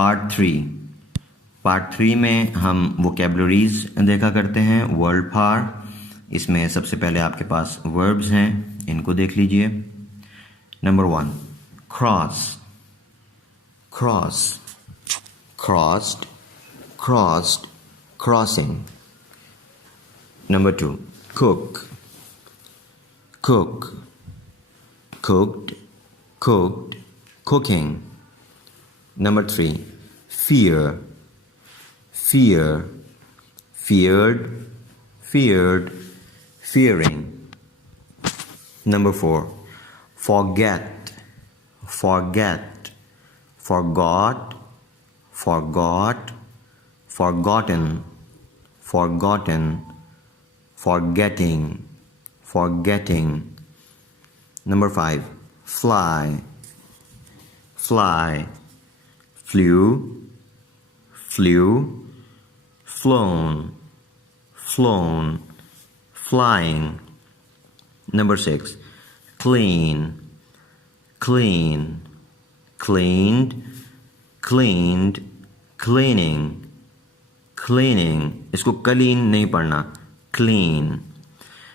Part 3 में हम vocabularies देखा करते हैं, वर्ड पावर। इसमें सबसे पहले आपके पास वर्ब्स हैं, इनको देख लीजिए। Number 1 cross, cross, crossed, crossed, crossing. Number 2 cook, cook, cooked, cooked, cooking. Number 3 fear, fear, feared, feared, fearing. Number 4 forget, forget, forgot, forgot, forgotten, forgotten, forgetting, forgetting. Number 5 fly, fly, flew, flew, flown, flown, flying. Number 6 clean, clean, cleaned, cleaned, cleaning, cleaning. इसको clean नहीं पढ़ना, clean.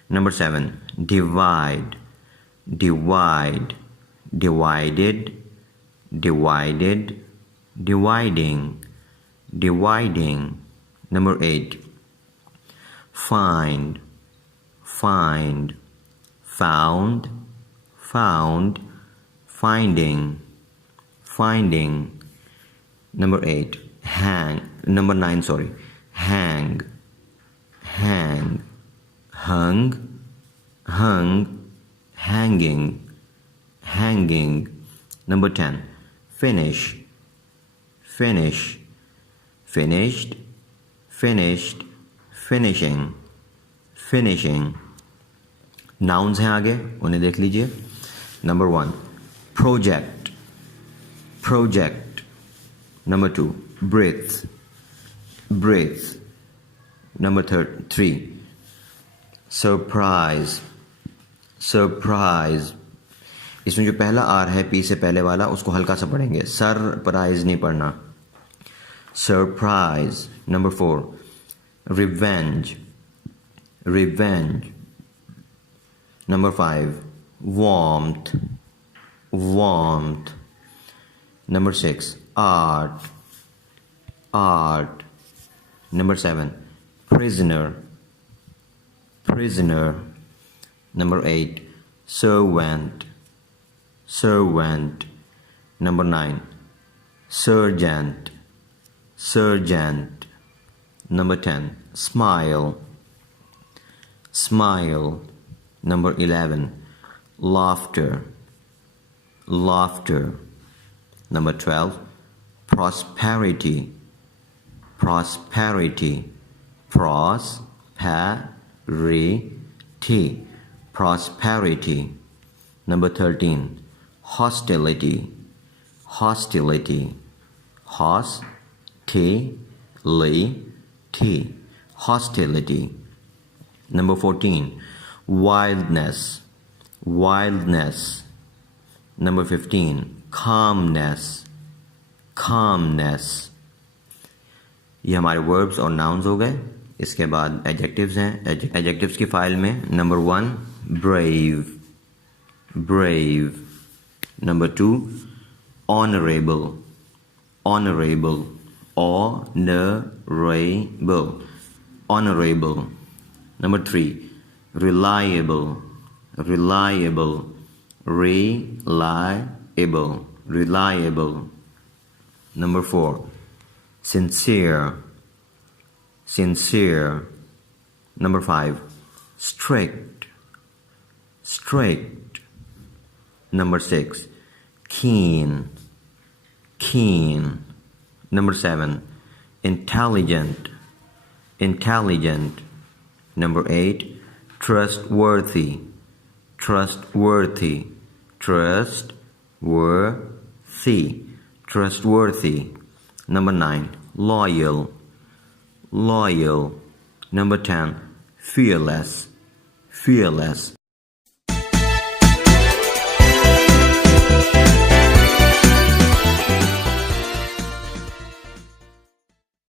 Number 7 divide, divide, divided, divided, dividing, dividing. Number 8 find, find, found, found, finding, finding. Number 8 hang, number 9 sorry, hang, hang, hung, hung, hanging, hanging. Number 10 finish, finish, finished, finished, finishing, finishing. Nouns हैं आगे, उन्हें देख लीजिए। Number 1 project, project. Number 2 breathe, breathe. Number 3 surprise, surprise. इसमें जो पहला are है P से पहले वाला, उसको हल्का सा पढ़ेंगे, सरप्राइज नहीं पढ़ना, surprise. Number 4 revenge, revenge. Number 5 warmth, warmth. Number 6 art, art. Number 7 prisoner, prisoner. Number 8 servant, servant. Number 9 sergeant, sergeant. Number 10 smile, smile. Number 11 laughter, laughter. Number 12 prosperity, prosperity, prosperity, prosperity. Number 13 hostility, hostility, hostility, hostility. Number 14 wildness, wildness. Number 15 calmness, calmness. ये हमारे verbs और nouns हो गए। इसके बाद adjectives हैं। Adjectives की file में number 1 brave, brave. Number 2 honorable, honorable, honorable, honorable. Number 3 reliable, reliable, reliable, reliable. Number 4 sincere, sincere. Number 5 strict, strict. Number 6 keen, keen. Number 7 intelligent, intelligent. Number 8 trustworthy, trustworthy, trustworthy, trustworthy. Number 9 loyal, loyal. Number 10 fearless, fearless.